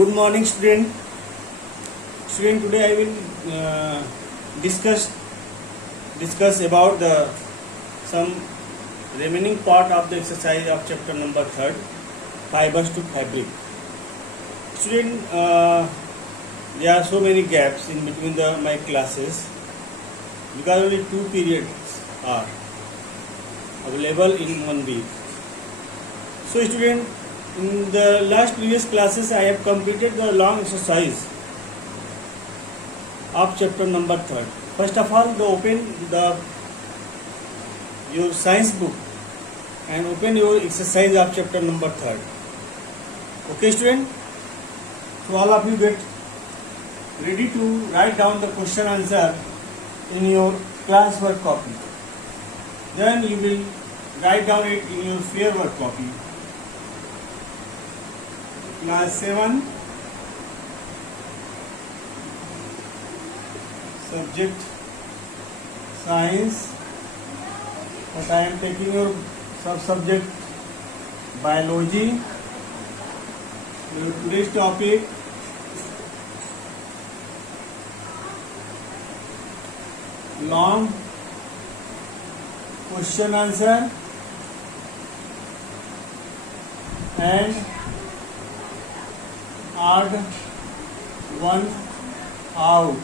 Good morning, student. Student, today I will discuss about the some remaining part of the exercise of chapter number 3, fibers to fabric. Student, there are so many gaps in between my classes because only 2 periods are available in 1 week. So, student, in the last previous classes I have completed the long exercise of chapter number 3. First of all, open your science book and open your exercise of chapter number 3. Okay, student? So all of you get ready to write down the question answer in your classwork copy. Then you will write down it in your fair work copy. Class 7, subject science, but I am taking your sub-subject biology. Your today's topic long question answer and odd one out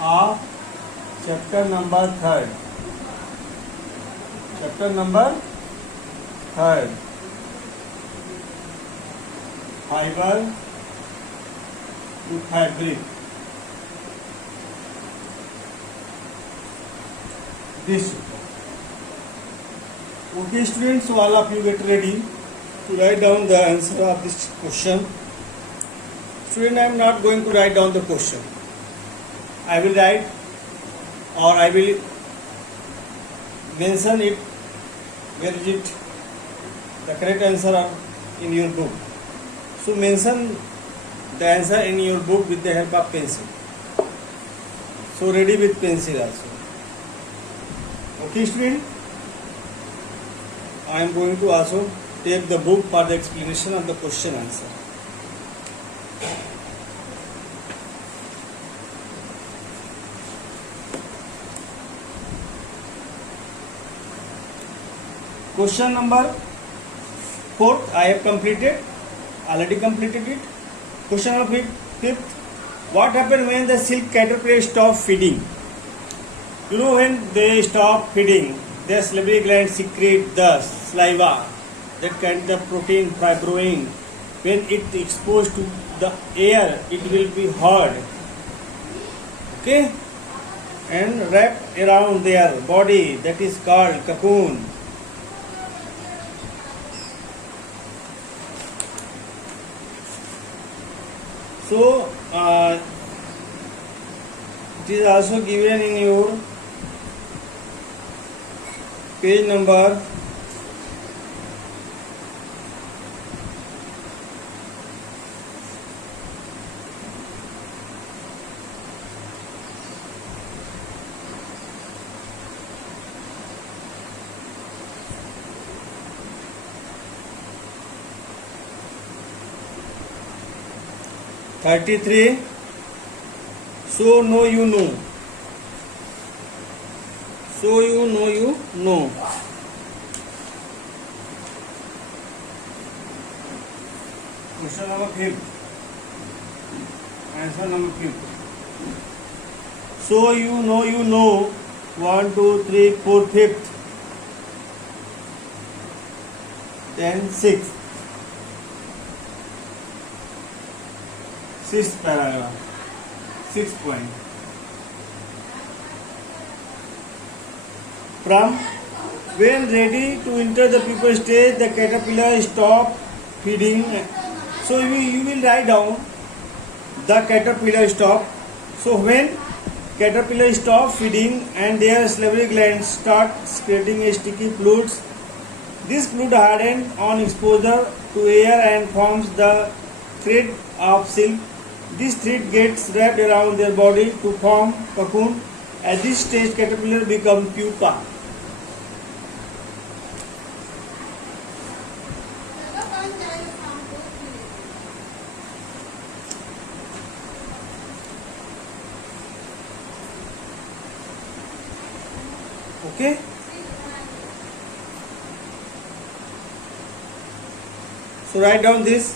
of chapter number 3. Chapter number 3. Fiber to fabric. This. Okay, students, so all of you get ready to write down the answer of this question. Student, I am not going to write down the question. I will write or I will mention it where is it the correct answer in your book. So mention the answer in your book with the help of pencil. So ready with pencil also. Okay, student? I am going to also take the book for the explanation of the question answer. Question number 4, I have already completed it. Question number 5, what happens when the silk caterpillar stop feeding? You know, when they stop feeding, their salivary glands secrete the saliva that contains the protein fibroin. When it is exposed to the air, it will be hard, okay, and wrapped around their body, that is called cocoon. So, it is also given in your page number 33. So know you know. So you know. Question number 5. Answer number 5. So you know. 1, 2, 3, 4, 5th. Then 6th. 6th paragraph. 6th point. From when ready to enter the pupa stage, the caterpillar stop feeding. So you will write down the caterpillar stop. So when caterpillar stop feeding and their salivary glands start secreting a sticky fluids, this fluid hardens on exposure to air and forms the thread of silk. This thread gets wrapped around their body to form cocoon. At this stage, caterpillar become pupa. Okay. So write down this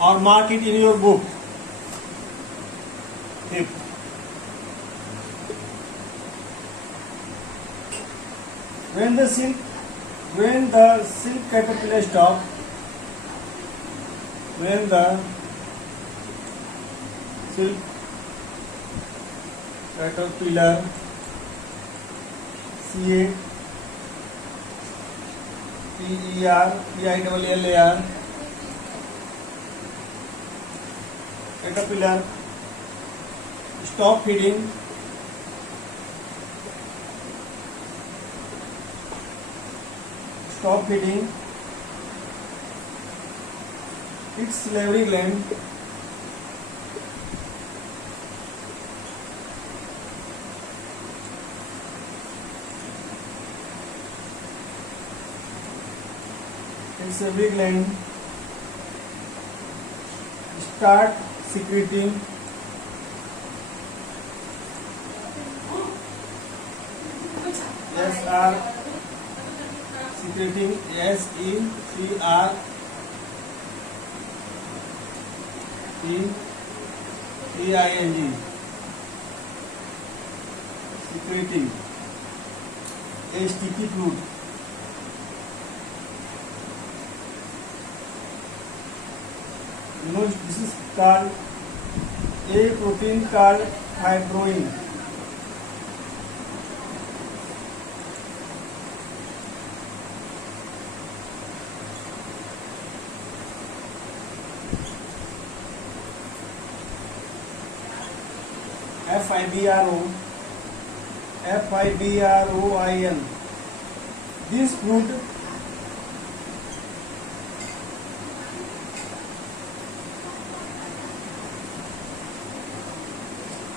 or mark it in your book. Fifth. When the silk caterpillar stop, when the silk caterpillar caterpillar caterpillar stop feeding, its salivary gland start secreting secreting a sticky fluid. This is called a protein called fibrin. Fibroin. This fluid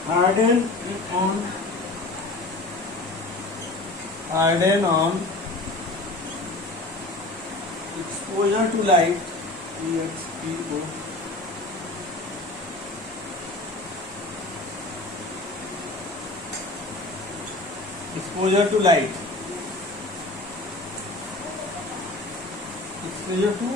harden on exposure to light. Exposure to light. Exposure to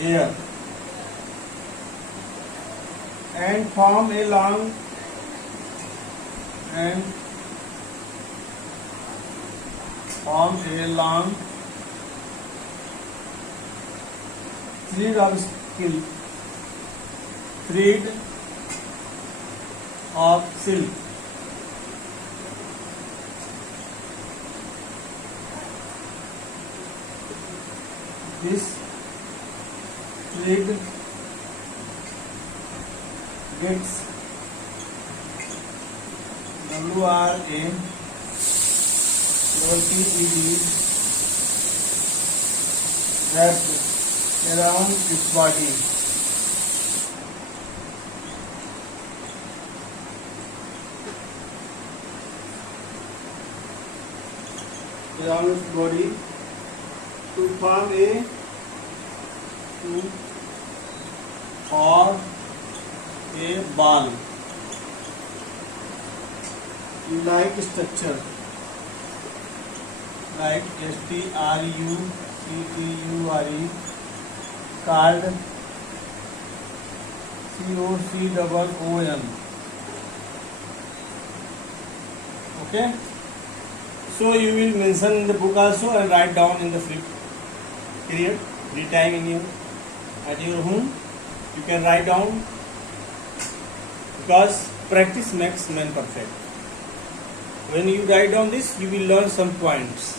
air and form a long thread of silk. This thread gets wrapped around its body. To form a ball like structure, like structure called COCOOM. Okay, so you will mention in the book also and write down in the free period, free time in you at your home. You can write down, because practice makes man perfect. When you write down this, you will learn some points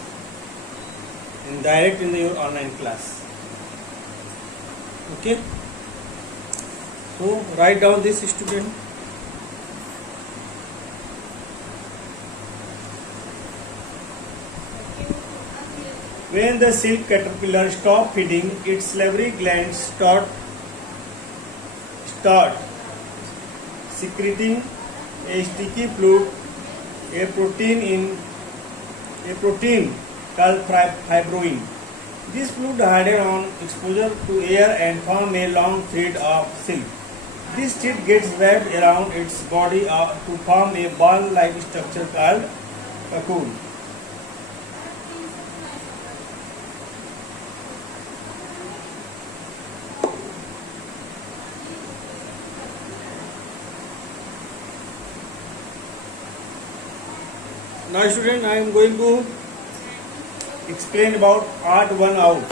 in your online class. Okay, so write down this, student. When the silk caterpillar stop feeding, its salivary glands start secreting a sticky fluid, a protein called fibrin. This fluid hidden on exposure to air and form a long thread of silk. This thread gets wrapped around its body to form a ball-like structure called cocoon. Now student, I am going to explain about odd one out.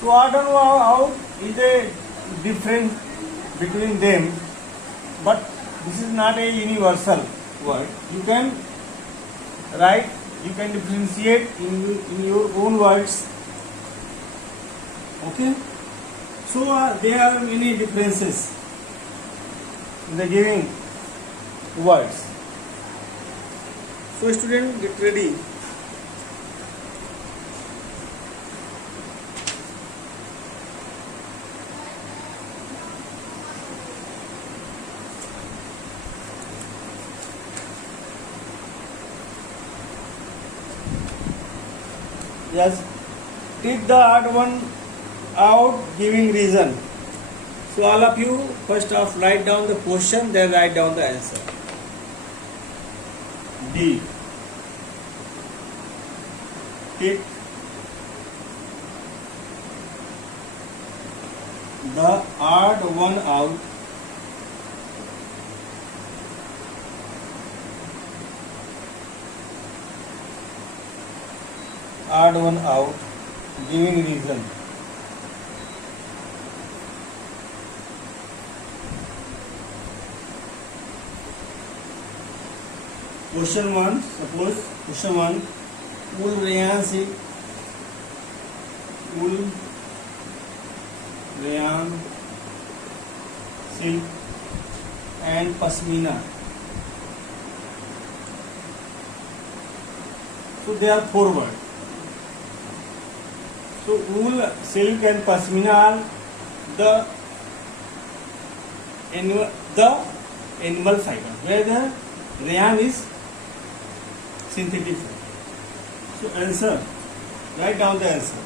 So odd one out is a difference between them, but this is not a universal word. You can write, you can differentiate in your own words. Okay. So there are many differences in the giving words. So student, get ready. Yes, take the odd one out giving reason. So all of you first off write down the question, then write down the answer. D. Take the odd one out giving reason. Question 1, suppose question 1, wool rayon silk, wool rayon silk and pashmina. So there are 4 words. So wool, silk and pashmina are the animal fiber, where the rayon is synthetic fiber. So answer, write down the answer.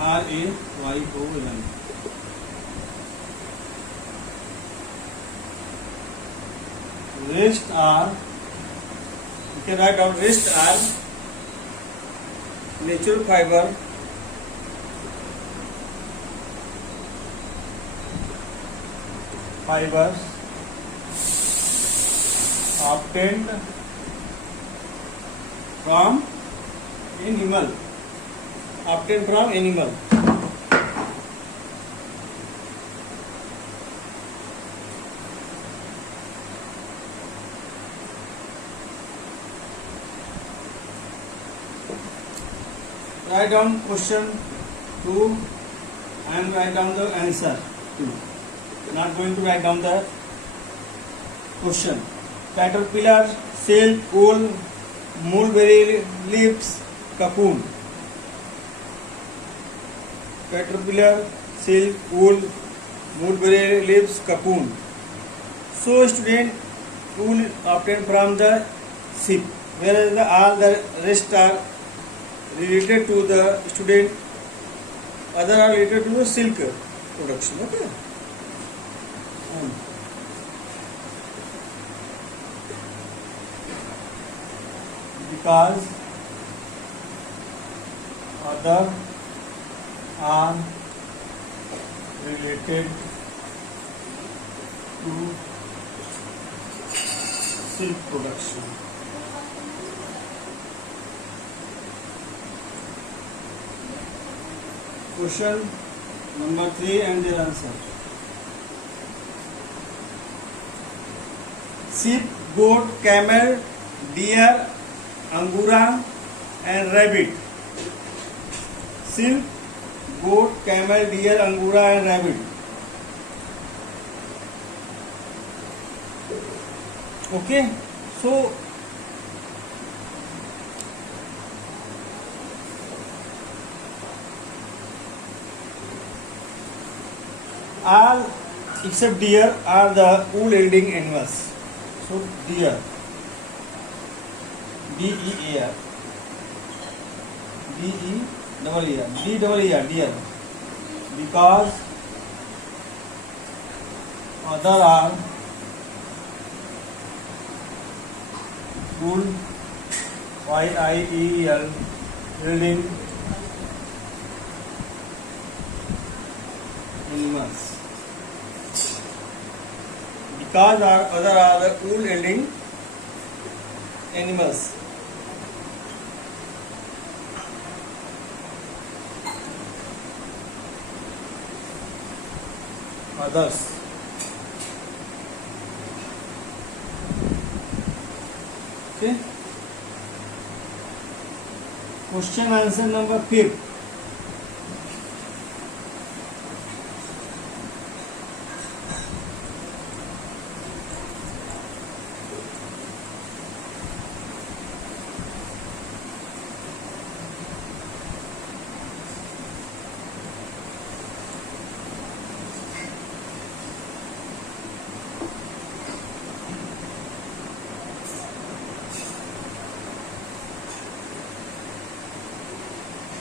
RAYON. Rest are, you can write down, rest are natural fiber fibers obtained from animal. Write down question 2 and write down the answer 2. Not going to write down the question. Caterpillar, silk, wool, mulberry leaves, cocoon. Caterpillar, silk, wool, mulberry leaves, cocoon. So student, wool obtained from the sheep, whereas all the rest are related to the student, other are related to the silk production. Okay. Because other are related to silk production. Question number 3 and their answer. Sheep, goat, camel, deer, angora and rabbit. Silk, goat, camel, deer, angora and rabbit. Okay, so all except deer are the wool yielding animals. So deer, D-E-A-R, D-E-E-R, deer, because other are wool, Y-I-E-L, yielding animals. Because other are the wool yielding animals. Others. Okay. Question answer number 5.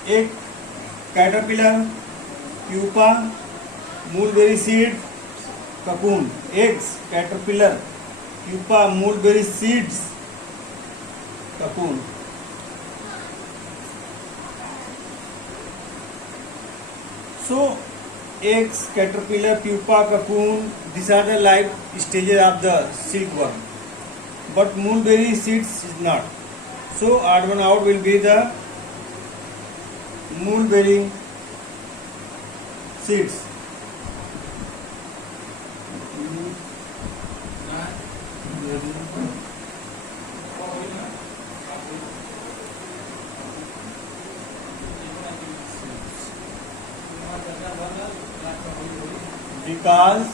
Egg caterpillar, pupa, mulberry seed, cocoon. Eggs, caterpillar, pupa, mulberry seeds, cocoon. So eggs, caterpillar, pupa, cocoon, these are the life stages of the silkworm. But mulberry seeds is not. So odd one out will be the mulberry seeds. Because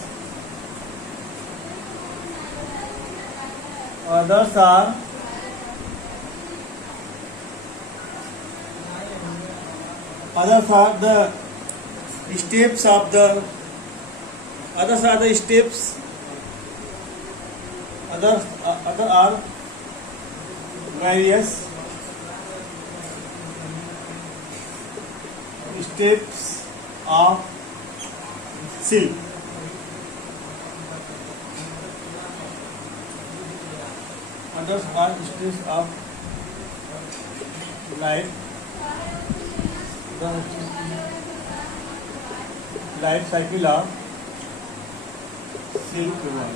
others are the steps of the steps. Other are various steps of silk. Others are steps of life cycle of silkworm.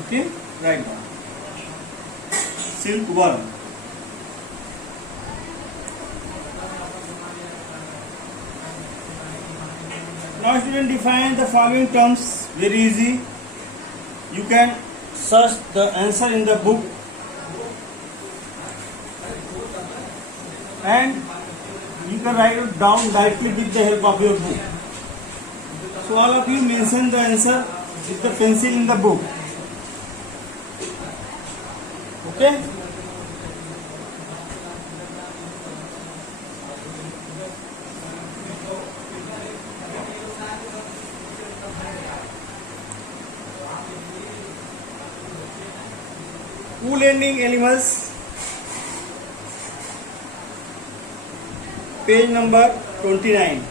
Okay, right now. Silkworm. Now student, define the following terms very easy. You can search the answer in the book and you can write it down directly with the help of your book. So all of you mention the answer with the pencil in the book. Okay? Wool ending animals, page number 29.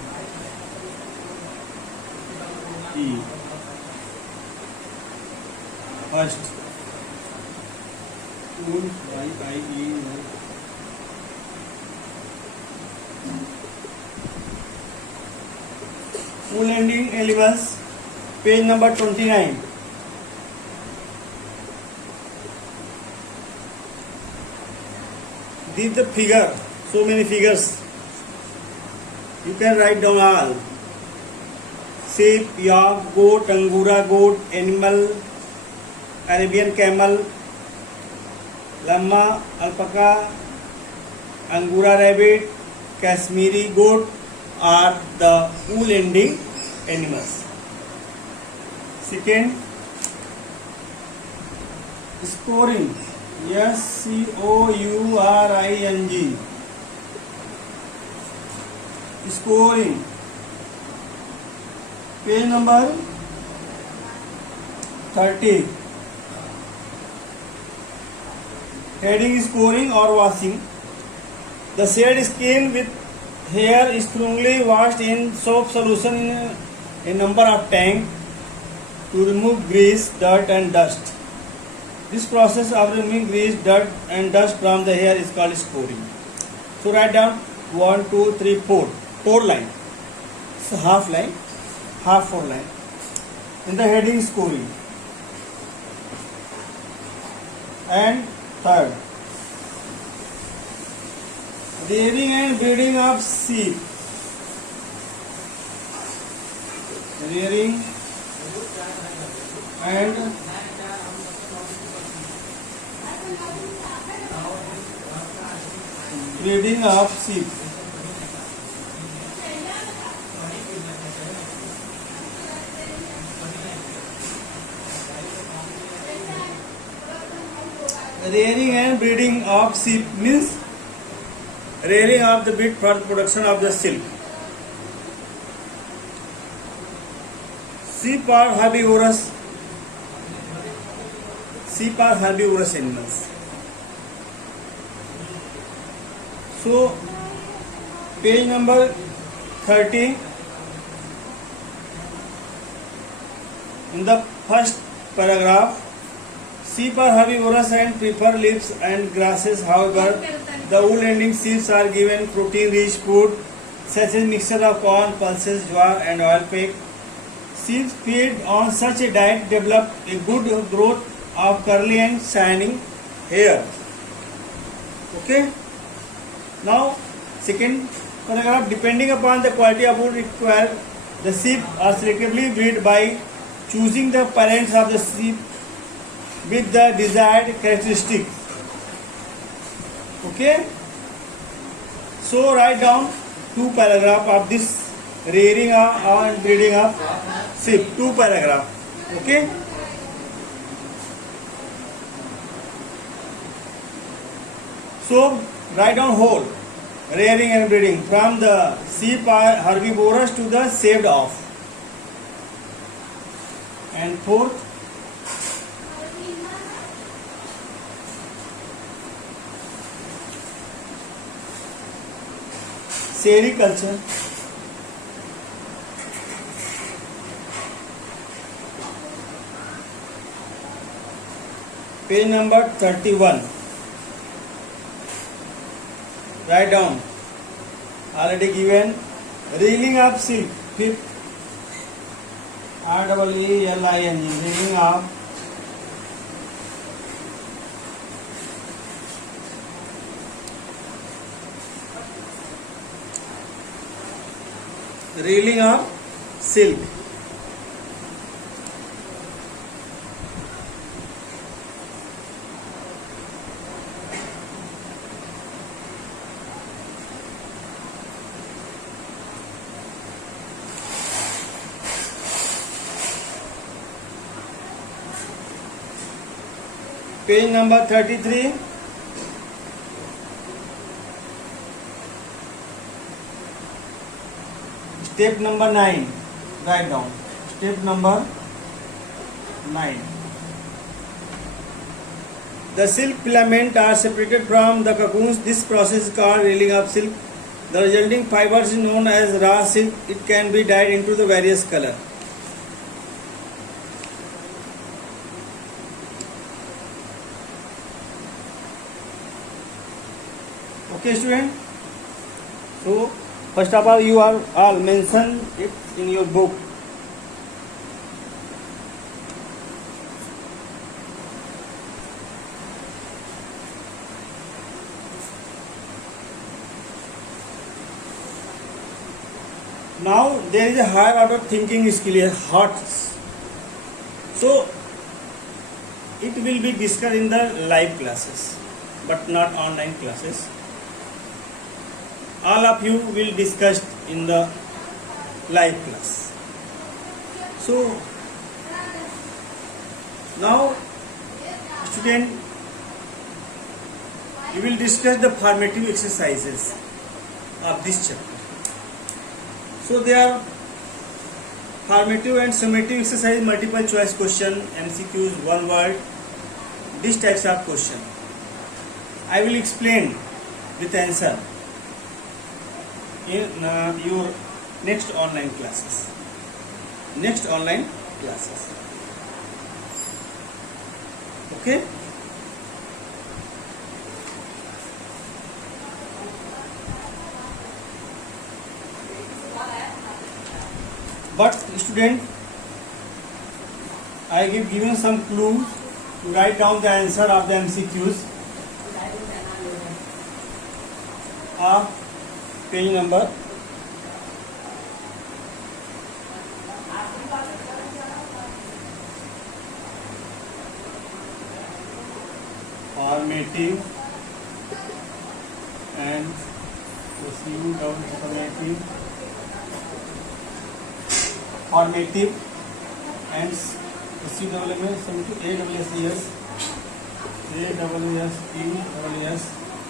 First, wool, Y-I-E. Wool ending animals, page number 29. This is the figure, so many figures. You can write down all. Sheep, yak, goat, angora goat, animal, Arabian camel, llama, alpaca, angora rabbit, Kashmiri goat are the wool ending animals. Second, scoring. SCOURING. Scoring. Page number 30. Heading: scoring or washing. The shed skin with hair is thoroughly washed in soap solution in a number of tanks to remove grease, dirt and dust. This process of removing grease, dirt and dust from the hair is called scoring. So write down 1, 2, 3, 4. 4 line. So half line, half 4 line. In the heading: scoring. And third, rearing and breeding of sheep. Rearing and breeding of sheep. Rearing and breeding of sheep means rearing of the breed for the production of the silk. Sheep are herbivorous. Sheep are herbivorous animals. So, page number 30. In the first paragraph, sheep are herbivorous and prefer leaves and grasses. However, the wool-ending sheep are given protein-rich food such as mixture of corn, pulses, jowar, and oil cake. Sheep feed on such a diet develop a good growth of curly and shining hair. Okay. Now, second paragraph. Depending upon the quality of wool required, the sheep are selectively bred by choosing the parents of the sheep with the desired characteristics. Okay. So write down 2 paragraph of this rearing and breeding of sheep. 2 paragraph. Okay. So write down whole. Rearing and breeding. From the sheep are herbivorous to the shaved off. And fourth, sericulture. Page number 31. Write down. Already given. Reeling of silk. Fifth. REELING. Reeling of silk. Page number 33. Step number 9. Write down. Step number 9. The silk filament are separated from the cocoons. This process is called reeling of silk. The resulting fibers is known as raw silk. It can be dyed into the various color. Okay, student. So, first of all, you are all mention it in your book. Now there is a higher order thinking skill here, HOTS. So it will be discussed in the live classes, but not online classes. all of you will discuss in the live class. So now student, we will discuss the formative exercises of this chapter. So there are formative and summative exercise, multiple choice question, MCQs, one word, these types of question. I will explain with answer in your next online classes. Okay. But student, I give given some clues to write down the answer of the MCQs. Page number formative and formative and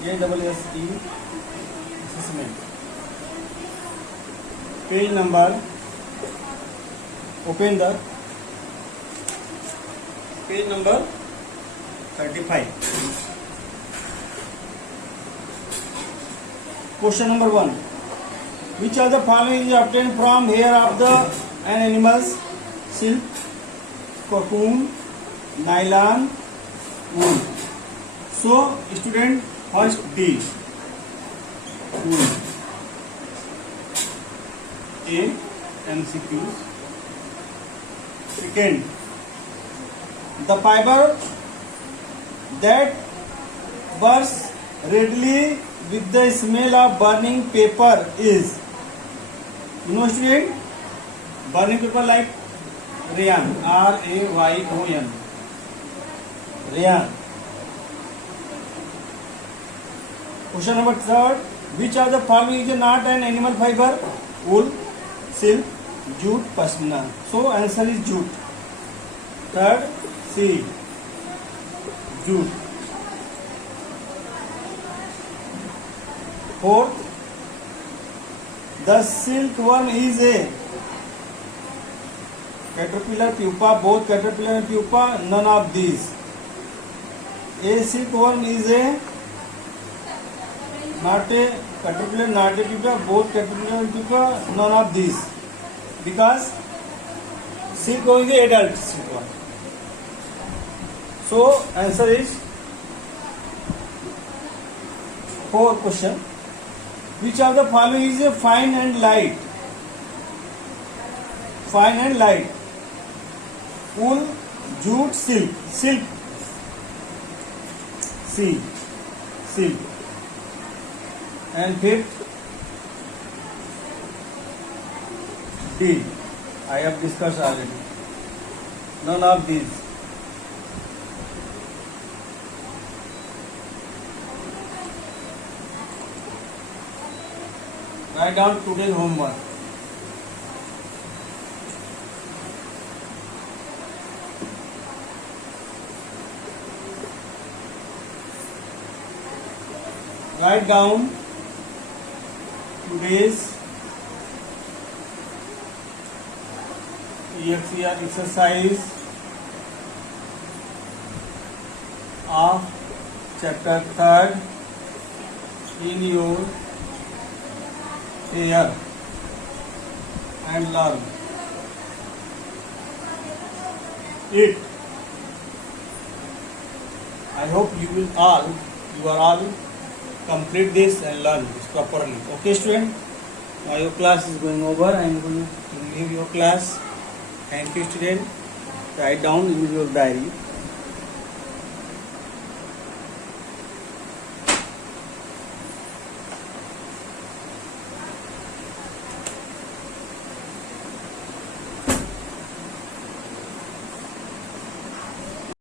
AWSE assessment. Page number, open the page number 35. Question number 1. Which of the following is obtained from hair of an animal's silk, cocoon, nylon, wool? So, student, first D. Wool. A. MCQs. Second, the fiber that bursts readily with the smell of burning paper is, student, burning paper like rayon, RAYON, rayon. Question number 3. Which of the following is not an animal fiber? Wool, silk, jute, pashmina. So answer is jute. Third, C, jute. Fourth, the silkworm is a caterpillar, pupa, both caterpillar and pupa, none of these. A silkworm is a not a caterpillar, not a pupa, both caterpillar and pupa, none of these. Because silkworm is a adult silkworm. So answer is 4 question. Which of the following is a fine and light? Fine and light. Wool, jute, silk. Silk. C. Silk. And fifth, D. I have discussed already. None of these. Write down today's homework. Write down today's exercise of chapter 3rd in your hear and learn it. I hope you are all complete this and learn this properly. Okay, student? Now your class is going over. I am going to leave your class. Thank you, student. Write down in your diary.